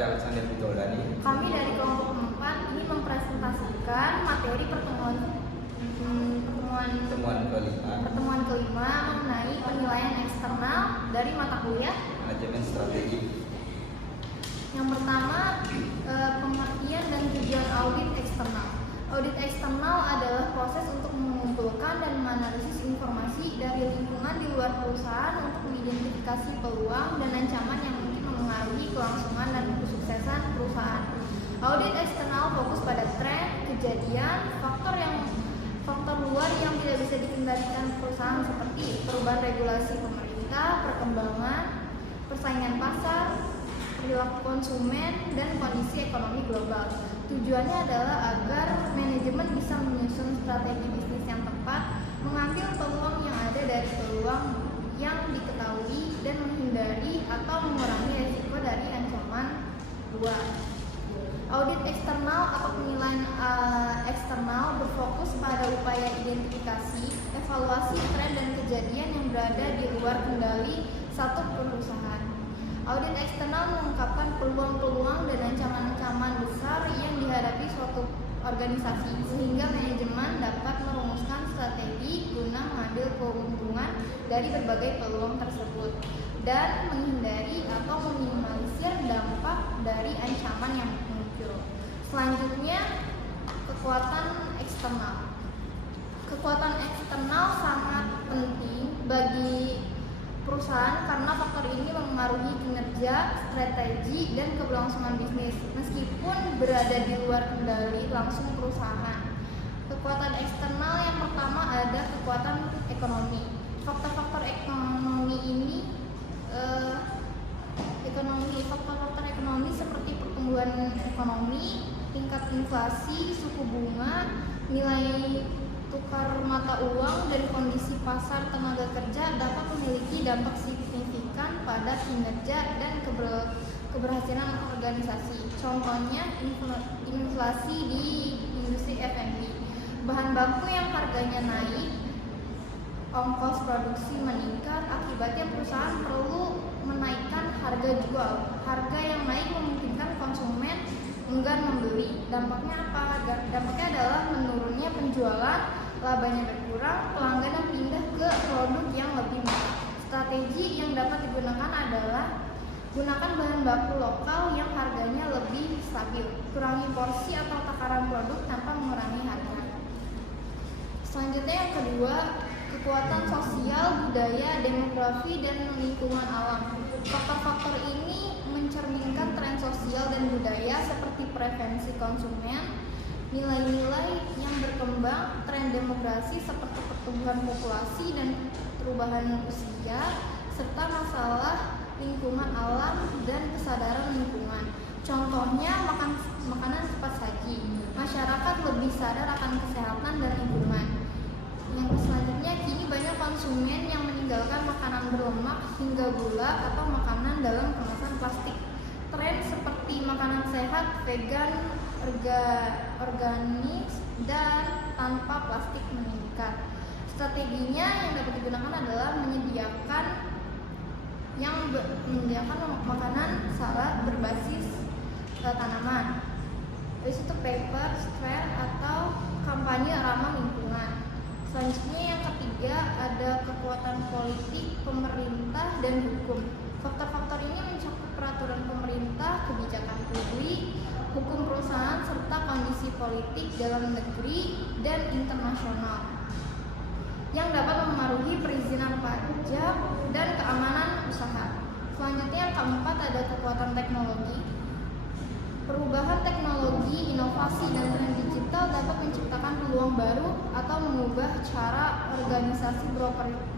Saya Alexander Fitolani. Kami dari kelompok 4 ini mempresentasikan materi pertemuan kelima mengenai penilaian eksternal dari mata kuliah Manajemen Strategi. Yang pertama, pengertian dan tujuan audit eksternal. Audit eksternal adalah proses untuk mengumpulkan dan menganalisis informasi dari lingkungan di luar perusahaan untuk mengidentifikasi peluang dan ancaman yang mungkin mempengaruhi kelangsungan dan kesuksesan perusahaan. Audit eksternal fokus pada tren, kejadian, faktor luar yang tidak bisa dikendalikan perusahaan seperti perubahan regulasi pemerintah, perkembangan, persaingan pasar, perilaku konsumen, dan kondisi ekonomi global. Tujuannya adalah agar manajemen bisa menyusun strategi bisnis yang tepat, mengambil peluang yang ada dari peluang yang diketahui, dan menghindari atau mengurangi risiko dari ancaman luar. Audit eksternal atau penilaian eksternal berfokus pada upaya identifikasi, evaluasi tren dan kejadian yang berada di luar kendali satu perusahaan. Audit eksternal mengungkapkan peluang-peluang dan ancaman-ancaman besar yang dihadapi suatu organisasi sehingga manajemen dapat merumuskan strategi guna mengambil keuntungan dari berbagai peluang tersebut dan menghindari atau meminimalisir dampak dari ancaman yang muncul. Selanjutnya, kekuatan eksternal. Kekuatan eksternal sangat penting bagi perusahaan karena faktor ini mempengaruhi kinerja, strategi, dan keberlangsungan bisnis meskipun berada di luar kendali langsung perusahaan. Kekuatan eksternal yang pertama ada kekuatan ekonomi. Faktor-faktor ekonomi ini faktor-faktor ekonomi seperti pertumbuhan ekonomi, tingkat inflasi, suku bunga, nilai tukar mata uang, dan kondisi pasar tenaga kerja dapat memiliki dampak signifikan pada kinerja dan keberhasilan organisasi. Contohnya inflasi di industri F&B. Bahan baku yang harganya naik, ongkos produksi meningkat, akibatnya perusahaan perlu menaikkan harga jual. Harga yang naik memungkinkan konsumen enggan membeli. Dampaknya apa? Dampaknya adalah menurunnya penjualan, labanya berkurang, pelanggan yang pindah ke produk yang lebih murah. Strategi yang dapat digunakan adalah gunakan bahan baku lokal yang harganya lebih stabil. Kurangi porsi atau takaran produk tanpa mengurangi harga. Selanjutnya yang kedua, kekuatan sosial, budaya, demografi, dan lingkungan alam. Faktor-faktor ini mencerminkan tren sosial dan budaya seperti preferensi konsumen, nilai-nilai yang berkembang, tren demografi seperti pertumbuhan populasi dan perubahan usia, serta masalah lingkungan alam dan kesadaran lingkungan. Contohnya makanan cepat saji. Masyarakat lebih sadar akan kesehatan dan lingkungan. Yang selanjutnya, kini banyak konsumen yang meninggalkan makanan berlemak hingga gula atau makanan dalam kemasan plastik. Tren seperti makanan sehat, vegan, organik, dan tanpa plastik meningkat. Strateginya yang dapat digunakan adalah menyediakan makanan salad berbasis tanaman. Habis itu paper, straw, atau kampanye ramah lingkungan. Selanjutnya yang ketiga ada kekuatan politik, pemerintah, dan hukum. Faktor-faktor ini mencakup peraturan pemerintah, kebijakan publik, hukum perusahaan, serta kondisi politik dalam negeri dan internasional yang dapat mempengaruhi perizinan pajak dan keamanan usaha. Selanjutnya yang keempat ada kekuatan teknologi. Perubahan teknologi, inovasi, dan tren digital dapat menciptakan peluang baru atau mengubah cara organisasi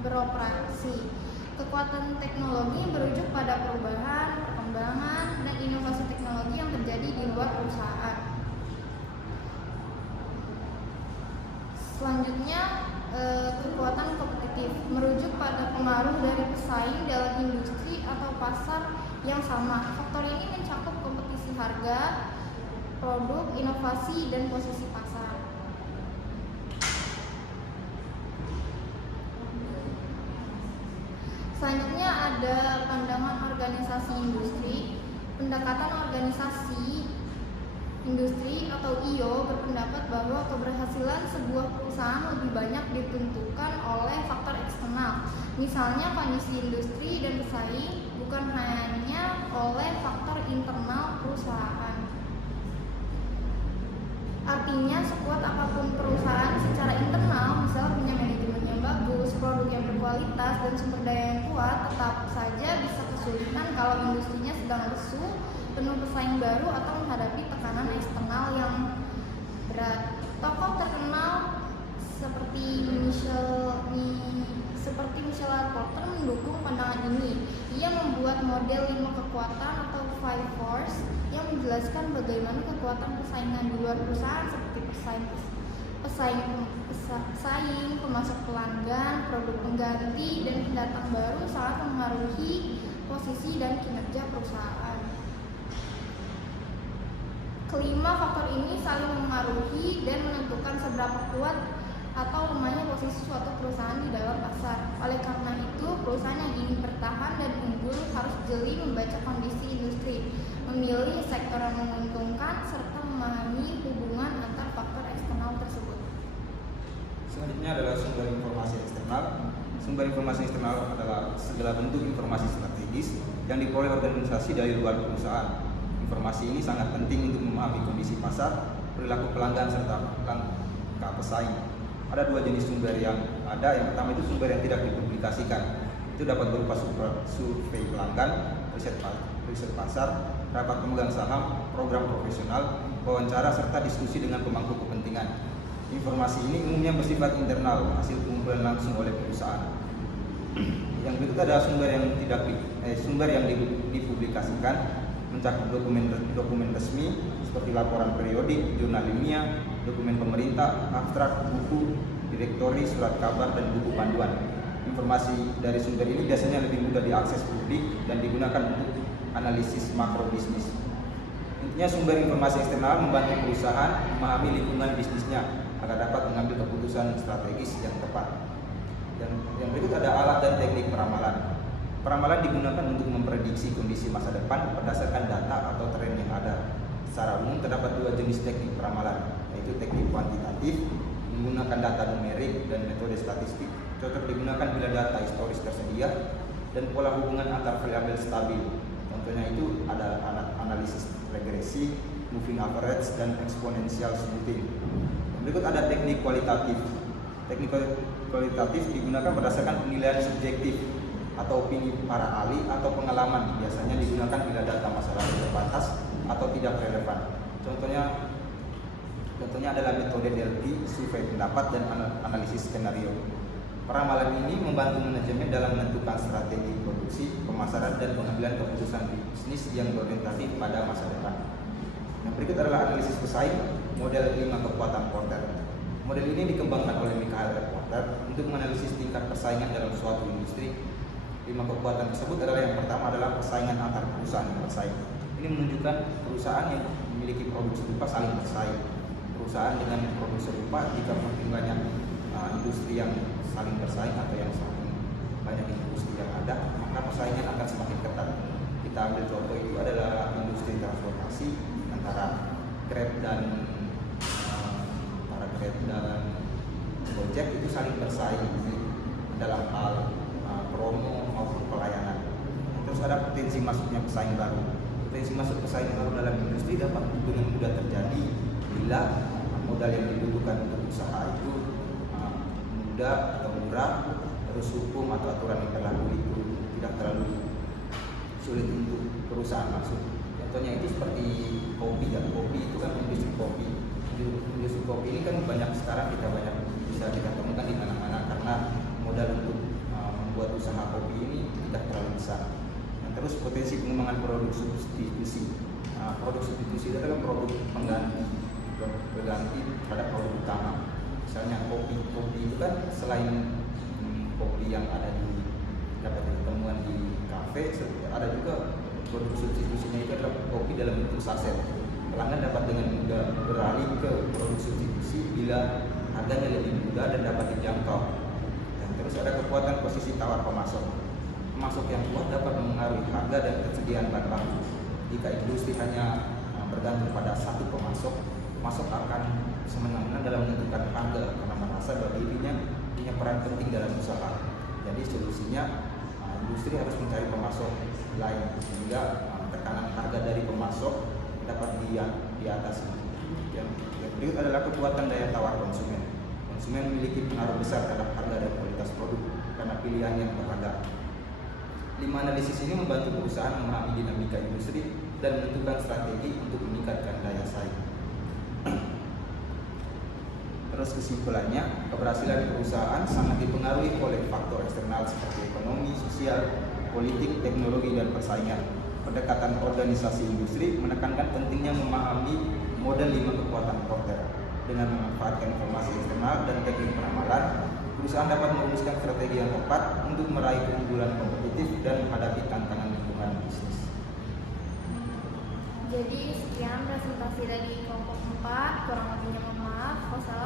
beroperasi. Kekuatan teknologi berujuk pada perubahan, perkembangan, dan inovasi teknologi yang terjadi di luar perusahaan. Selanjutnya, kekuatan kompetitif merujuk pada pengaruh dari pesaing dalam industri atau pasar yang sama. Faktor ini mencakup kompetisi harga, produk, inovasi, dan posisi pasar. Selanjutnya ada pandangan organisasi industri. Pendekatan organisasi industri atau IO berpendapat bahwa keberhasilan sebuah perusahaan lebih banyak ditentukan oleh faktor eksternal, misalnya kondisi industri dan pesaing, bukan hanya oleh faktor internal perusahaan. Artinya, sekuat apapun perusahaan secara internal, misal punya manajemen yang bagus, produk yang berkualitas, dan sumber daya yang kuat, tetap saja bisa kesulitan kalau industrinya sedang lesu, penuh pesaing baru, atau menghadapi tekanan eksternal yang berat. Tokoh terkenal seperti Michelle Porter mendukung pandangan ini. Ia membuat model 5 kekuatan atau 5 force yang menjelaskan bagaimana kekuatan persaingan di luar perusahaan seperti pesaing, pemasok pelanggan, produk pengganti, dan pendatang baru sangat mempengaruhi posisi dan kinerja perusahaan. Kelima faktor ini saling mempengaruhi dan menentukan seberapa kuat atau lemahnya posisi suatu perusahaan di dalam pasar. Oleh karena itu, perusahaan yang ingin bertahan dan unggul harus jeli membaca kondisi industri, memilih sektor yang menguntungkan, serta memahami hubungan antar faktor eksternal tersebut. Selanjutnya adalah sumber informasi eksternal. Sumber informasi eksternal adalah segala bentuk informasi strategis yang diperoleh organisasi dari luar perusahaan. Informasi ini sangat penting untuk memahami kondisi pasar, perilaku pelanggan, serta langkah pesaing. Ada dua jenis sumber yang ada. Yang pertama itu sumber yang tidak dipublikasikan. Itu dapat berupa survei pelanggan, riset pasar, rapat pemegang saham, program profesional, wawancara, serta diskusi dengan pemangku kepentingan. Informasi ini umumnya bersifat internal, hasil pengumpulan langsung oleh perusahaan. Yang berikut adalah sumber yang dipublikasikan, mencakup dokumen resmi seperti laporan periodik, jurnal ilmiah, dokumen pemerintah, abstrak, buku, direktori, surat kabar, dan buku panduan. Informasi dari sumber ini biasanya lebih mudah diakses publik dan digunakan untuk analisis makro bisnis. Intinya, sumber informasi eksternal membantu perusahaan memahami lingkungan bisnisnya agar dapat mengambil keputusan strategis yang tepat. Yang berikut ada alat dan teknik peramalan. Peramalan digunakan untuk memprediksi kondisi masa depan berdasarkan data atau tren yang ada. Secara umum terdapat dua jenis teknik peramalan, yaitu teknik kuantitatif menggunakan data numerik dan metode statistik, cocok digunakan bila data historis tersedia, dan pola hubungan antar variabel stabil. Contohnya itu ada analisis regresi, moving average, dan exponential smoothing. Berikut ada teknik kualitatif. Teknik kualitatif digunakan berdasarkan penilaian subjektif atau opini para ahli atau pengalaman, biasanya digunakan bila data masa lalu terbatas atau tidak relevan. Contohnya adalah metode DLP, survei pendapat, dan analisis skenario. Peramalan ini membantu manajemen dalam menentukan strategi produksi, pemasaran, dan pengambilan keputusan bisnis yang berorientasi pada masa depan. Yang berikut adalah analisis pesaing, model 5 kekuatan Porter. Model ini dikembangkan oleh Michael Porter untuk menganalisis tingkat persaingan dalam suatu industri. 5 kekuatan tersebut adalah, yang pertama adalah persaingan antar perusahaan yang bersaing. Ini menunjukkan perusahaan yang memiliki produk serupa saling bersaing. Perusahaan dengan produk serupa, jika makin banyak industri yang saling bersaing atau yang semakin banyak industri yang ada, maka persaingan akan semakin ketat. Kita ambil contoh itu adalah industri transportasi antara Grab dan Gojek itu saling bersaing dalam hal promo maupun pelayanan. Terus ada potensi masuknya pesaing baru. Potensi masuk pesaing baru dalam industri dapat dengan mudah terjadi bila modal yang dibutuhkan untuk usaha itu mudah atau murah, terus hukum atau aturan yang berlaku itu tidak terlalu sulit untuk perusahaan masuk. Contohnya itu seperti kopi ya. Kopi itu kan industri kopi. Industri kopi ini kan sekarang bisa kita temukan di mana-mana karena modal untuk membuat usaha kopi ini tidak terlalu besar. Dan terus potensi pengembangan produk substitusi. Produk substitusi itu adalah produk pengganti terhadap produk utama. Misalnya kopi itu kan selain kopi yang dapat ditemukan di kafe, ada juga produk substitusinya itu adalah kopi dalam bentuk saset. Pelanggan dapat dengan mudah beralih ke produk substitusi bila harganya lebih mudah dan dapat dijangkau. Dan terus ada kekuatan posisi tawar pemasok. Pemasok yang kuat dapat mempengaruhi harga dan ketersediaan bahan baku. Jika industri hanya bergantung pada satu pemasok, pemasok akan semena-mena dalam menentukan harga karena merasa bahwa dirinya punya peran penting dalam usaha. Jadi solusinya industri harus mencari pemasok lain sehingga tekanan harga dari pemasok dapat diatasi. Yang berikut adalah kekuatan daya tawar konsumen. Konsumen memiliki pengaruh besar terhadap harga dan kualitas produk karena pilihan yang beragam. 5 analisis ini membantu perusahaan memahami dinamika industri dan menentukan strategi untuk meningkatkan daya saing. Terus kesimpulannya, keberhasilan perusahaan sangat dipengaruhi oleh faktor eksternal seperti ekonomi, sosial, politik, teknologi, dan persaingan. Pendekatan organisasi industri menekankan pentingnya memahami model 5 kekuatan Porter. Dengan memanfaatkan informasi eksternal dan teknik penamalan, perusahaan dapat merumuskan strategi yang tepat untuk meraih keunggulan kompetitif dan menghadapi tantangan lingkungan bisnis. Jadi sekian presentasi dari kelompok 4, kurang lebihnya mohon maaf. Wassalamualaikum